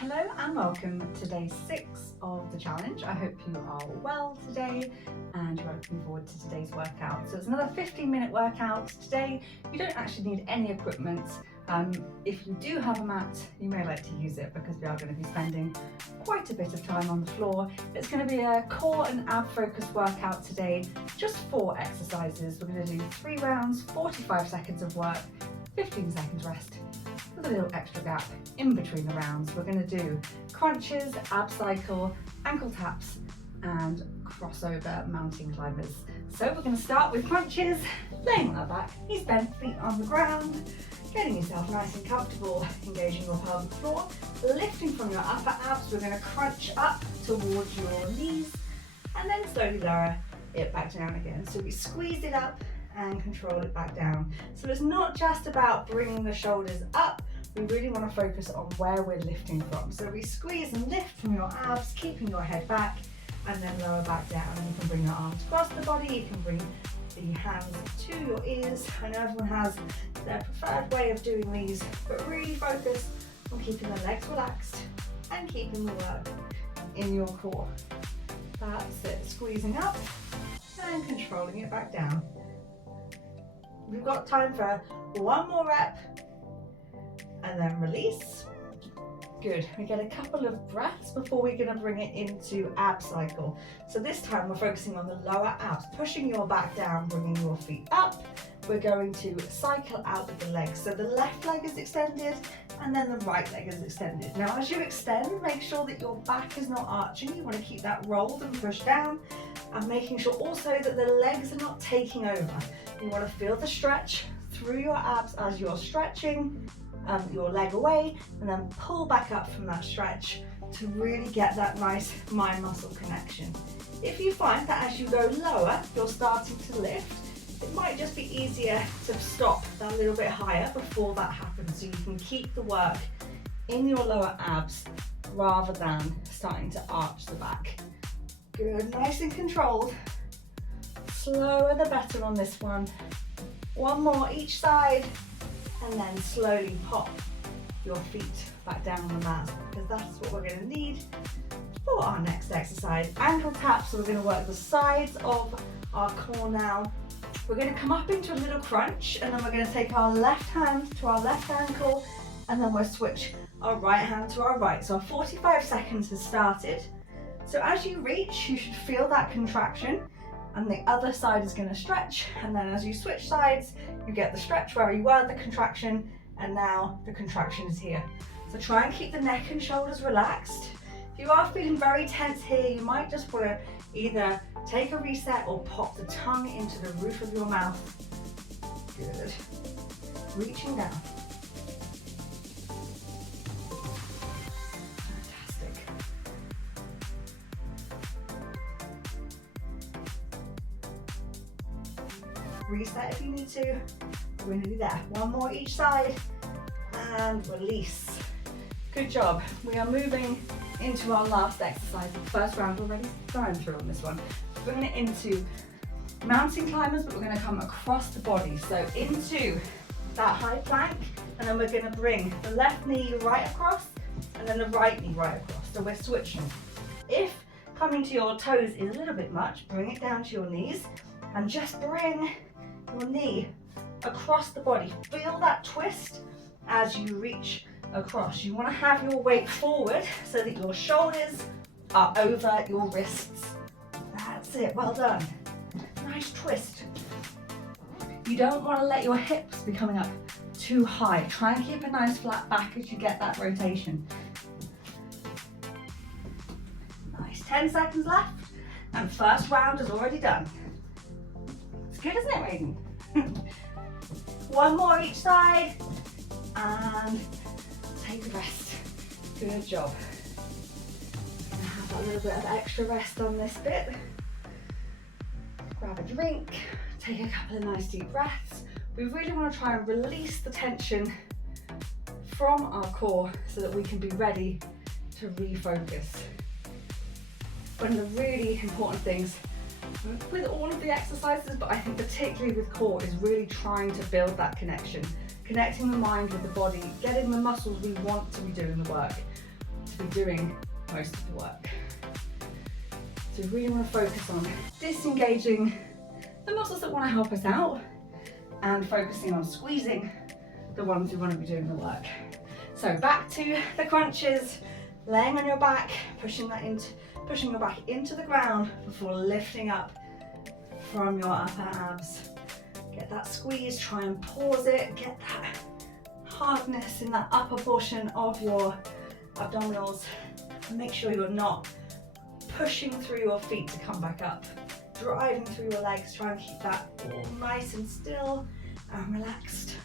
Hello and welcome to day 6 of the challenge. I hope you are well today and you're looking forward to today's workout. So it's another 15-minute workout. Today you don't actually need any equipment. If you do have a mat, you may like to use it because we are going to be spending quite a bit of time on the floor. It's going to be a core and ab focused workout today, just 4 exercises. We're going to do 3 rounds, 45 seconds of work, 15 seconds rest, with a little extra gap in between the rounds. We're going to do crunches, ab cycle, ankle taps and crossover mountain climbers. So we're going to start with crunches, laying on our back, knees bent, feet on the ground, getting yourself nice and comfortable, engaging your pelvic floor, lifting from your upper abs. We're going to crunch up towards your knees and then slowly lower it back down again. So we squeeze it up and control it back down. So it's not just about bringing the shoulders up, we really want to focus on where we're lifting from. So we squeeze and lift from your abs, keeping your head back, and then lower back down. You can bring your arms across the body, you can bring the hands to your ears. I know everyone has their preferred way of doing these, but really focus on keeping the legs relaxed and keeping the work in your core. That's it, squeezing up and controlling it back down. We've got time for 1 more rep and then release. Good, we get a couple of breaths before we're going to bring it into ab cycle. So this time we're focusing on the lower abs, pushing your back down, bringing your feet up. We're going to cycle out with the legs. So the left leg is extended and then the right leg is extended. Now as you extend, make sure that your back is not arching. You want to keep that rolled and pushed down, and making sure also that the legs are not taking over. You want to feel the stretch through your abs as you're stretching your leg away, and then pull back up from that stretch to really get that nice mind muscle connection. If you find that as you go lower, you're starting to lift, it might just be easier to stop that little bit higher before that happens, so you can keep the work in your lower abs rather than starting to arch the back. Good, nice and controlled. Slower the better on this one. 1 more each side, and then slowly pop your feet back down on the mat, because that's what we're going to need for our next exercise. Ankle taps, so we're going to work the sides of our core now. We're going to come up into a little crunch, and then we're going to take our left hand to our left ankle, and then we'll switch our right hand to our right. So our 45 seconds has started. So as you reach, you should feel that contraction, and the other side is going to stretch, and then as you switch sides, you get the stretch where you were, the contraction, and now the contraction is here. So try and keep the neck and shoulders relaxed. If you are feeling very tense here, you might just want to either take a reset or pop the tongue into the roof of your mouth. Good. Reaching down. Reset if you need to. We're nearly there. 1 more each side and release. Good job. We are moving into our last exercise. The first round already going through on this one. We're going into mountain climbers, but we're going to come across the body. So into that high plank, and then we're going to bring the left knee right across and then the right knee right across. So we're switching. If coming to your toes is a little bit much, bring it down to your knees and just bring your knee across the body. Feel that twist as you reach across. You want to have your weight forward so that your shoulders are over your wrists. That's it, well done. Nice twist. You don't want to let your hips be coming up too high. Try and keep a nice flat back as you get that rotation. Nice, 10 seconds left, and first round is already done. It's good, isn't it, Raiden? 1 more each side, and take a rest. Good job. Gonna have a little bit of extra rest on this bit. Grab a drink, take a couple of nice deep breaths. We really want to try and release the tension from our core so that we can be ready to refocus. One of the really important things with all of the exercises, but I think particularly with core, is really trying to build that connection. Connecting the mind with the body, getting the muscles we want to be doing the work, to to be doing most of the work. So we really want to focus on disengaging the muscles that want to help us out and focusing on squeezing the ones who want to be doing the work. So back to the crunches, laying on your back, pushing your back into the ground before lifting up from your upper abs. Get that squeeze, try and pause it, get that hardness in that upper portion of your abdominals. And make sure you're not pushing through your feet to come back up. Driving through your legs, try and keep that all nice and still and relaxed.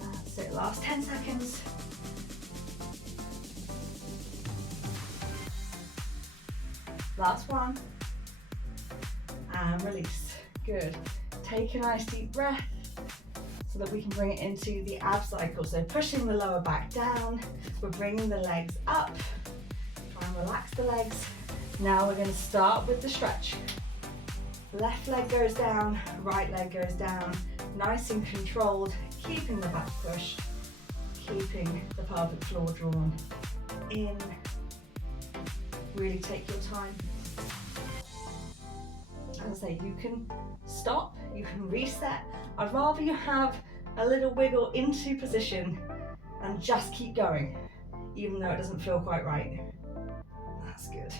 That's it, last 10 seconds. Last one. And release. Good. Take a nice deep breath so that we can bring it into the ab cycle. So pushing the lower back down, we're bringing the legs up. Try and relax the legs. Now we're going to start with the stretch. Left leg goes down, right leg goes down. Nice and controlled, keeping the back pushed, keeping the pelvic floor drawn in. Really take your time. As I say, you can stop, you can reset. I'd rather you have a little wiggle into position and just keep going, even though it doesn't feel quite right. That's good.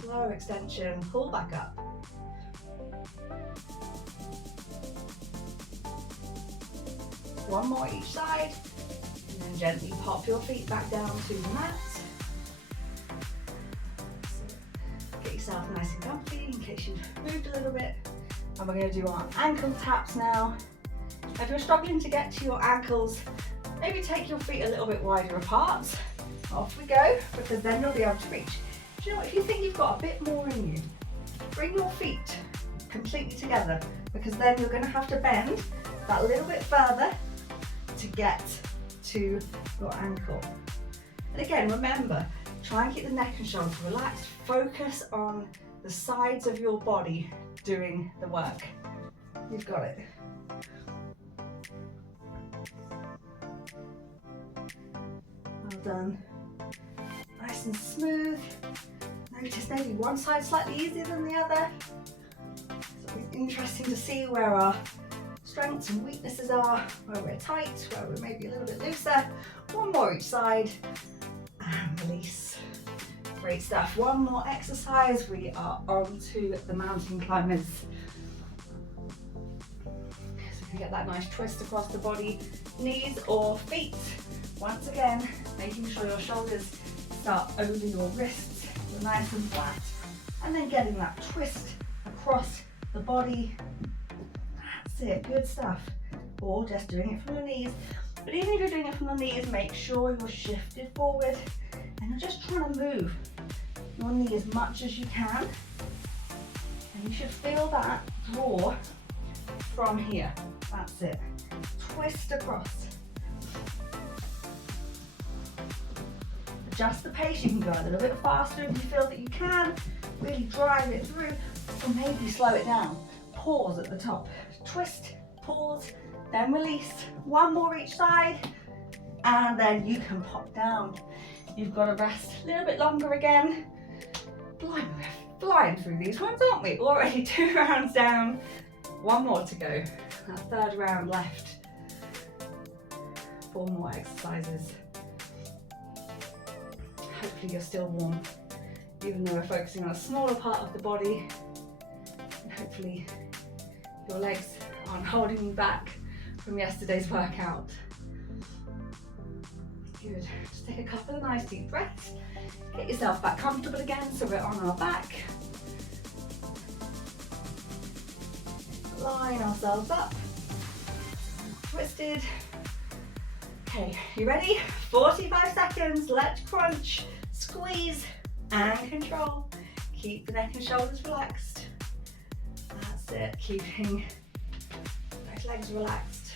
Slow extension, pull back up. One more each side, and then gently pop your feet back down to the mat. Get yourself nice and comfy in case you've moved a little bit. And we're going to do our ankle taps now. If you're struggling to get to your ankles, maybe take your feet a little bit wider apart. Off we go, because then you'll be able to reach. Do you know what, if you think you've got a bit more in you, bring your feet completely together, because then you're going to have to bend that little bit further to get to your ankle. And again, remember, try and keep the neck and shoulders relaxed. Focus on the sides of your body doing the work. You've got it. Well done. Nice and smooth. Notice maybe one side slightly easier than the other. It's always interesting to see where our strengths and weaknesses are, where we're tight, where we're maybe a little bit looser. One more each side and release. Great stuff. One more exercise. We are on to the mountain climbers. So you can get that nice twist across the body, knees or feet. Once again, making sure your shoulders start over your wrists, you're nice and flat, and then getting that twist across the body. That's it, good stuff. Or just doing it from the knees. But even if you're doing it from the knees, make sure you're shifted forward and you're just trying to move your knee as much as you can. And you should feel that draw from here. That's it. Twist across. Adjust the pace. You can go a little bit faster if you feel that you can. Really drive it through, or maybe slow it down. Pause at the top. Twist, pause, then release. One more each side, and then you can pop down. You've got to rest a little bit longer again. Blimey, we're flying through these ones, aren't we? Already 2 rounds down. One more to go. That third round left. 4 more exercises. Hopefully you're still warm, even though we're focusing on a smaller part of the body. And hopefully your legs aren't holding you back from yesterday's workout. Good. Just take a couple of nice deep breaths. Get yourself back comfortable again so we're on our back. Line ourselves up. Twisted. Okay, you ready? 45 seconds. Let's crunch, squeeze, and control. Keep the neck and shoulders relaxed. That's it. Keeping those legs relaxed.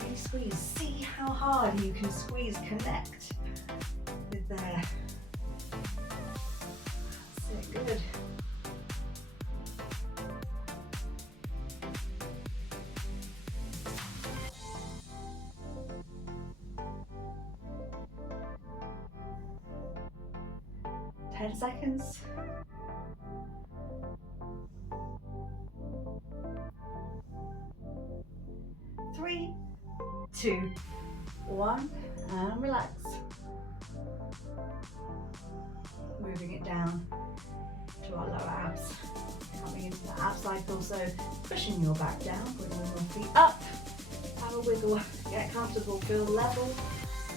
Really squeeze. See how hard you can squeeze. Connect there. That's it, good. Ten seconds. 3, 2, 1, and relax. Moving it down to our lower abs. Coming into the ab cycle, so pushing your back down, bringing your feet up, have a wiggle, get comfortable, feel level,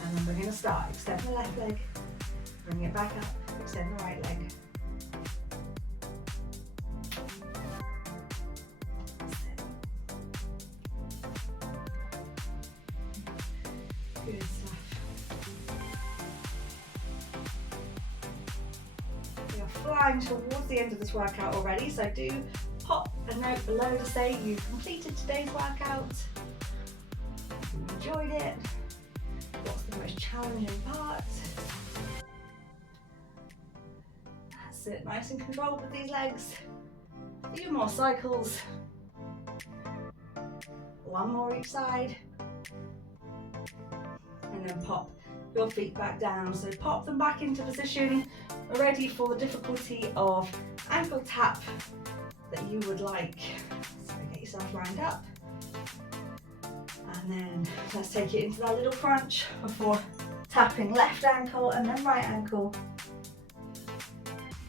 and then we're going to start. Extend the left leg, bring it back up, extend the right leg. Good stuff. We are flying towards the end of this workout already, so do pop a note below to say you completed today's workout, you enjoyed it, what's the most challenging part. That's it, nice and controlled with these legs. A few more cycles. One more each side. And then pop your feet back down. So pop them back into position, ready for the difficulty of ankle tap that you would like. So get yourself lined up. And then let's take it into that little crunch before tapping left ankle and then right ankle.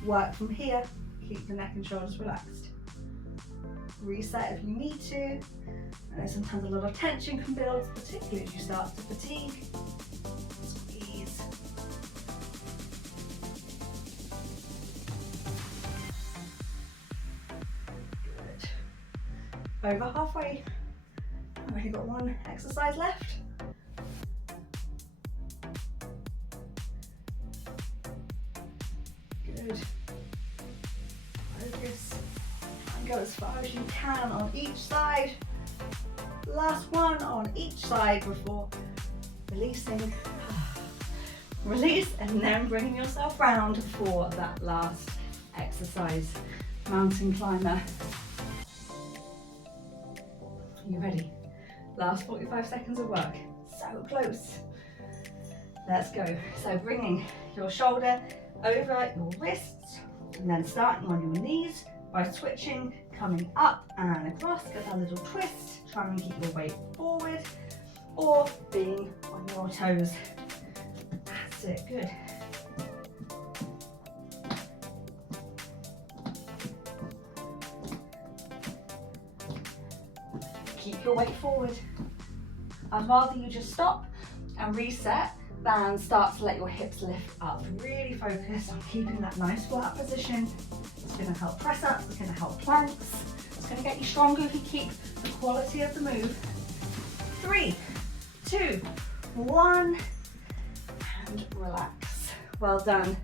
Work from here, keep the neck and shoulders relaxed. Reset if you need to. I know sometimes a lot of tension can build, particularly as you start to fatigue. Squeeze. Good. Over halfway. I've only got one exercise left. Good. Focus. Try and go as far as you can on each side. Last one on each side before releasing. Release and then bringing yourself round for that last exercise. Mountain climber. Are you ready? Last 45 seconds of work. So close. Let's go. So bringing your shoulder over your wrists and then starting on your knees by switching, coming up and across, get that little twist, try and keep your weight forward or being on your toes. That's it, good. Keep your weight forward. I'd rather you just stop and reset than start to let your hips lift up. Really focus on keeping that nice flat position. It's going to help press ups, it's going to help planks. It's going to get you stronger if you keep the quality of the move. 3, 2, 1, and relax. Well done.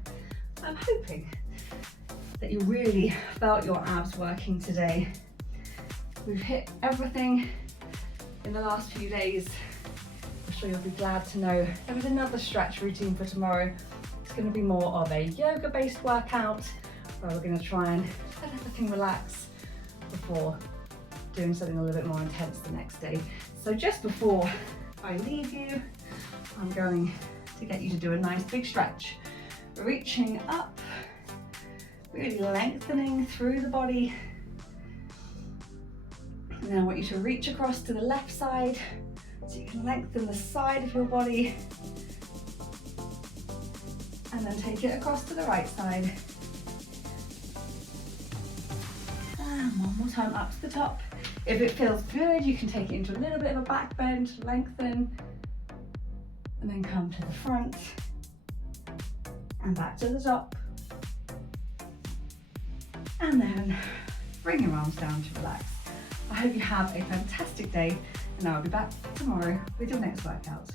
I'm hoping that you really felt your abs working today. We've hit everything in the last few days. I'm sure you'll be glad to know there is another stretch routine for tomorrow. It's going to be more of a yoga-based workout where we're going to try and let everything relax before doing something a little bit more intense the next day. So just before I leave you, I'm going to get you to do a nice big stretch. Reaching up, really lengthening through the body. And then I want you to reach across to the left side so you can lengthen the side of your body. And then take it across to the right side. And one more time up to the top. If it feels good, you can take it into a little bit of a back bend, lengthen, and then come to the front and back to the top. And then bring your arms down to relax. I hope you have a fantastic day, and I'll be back tomorrow with your next workout.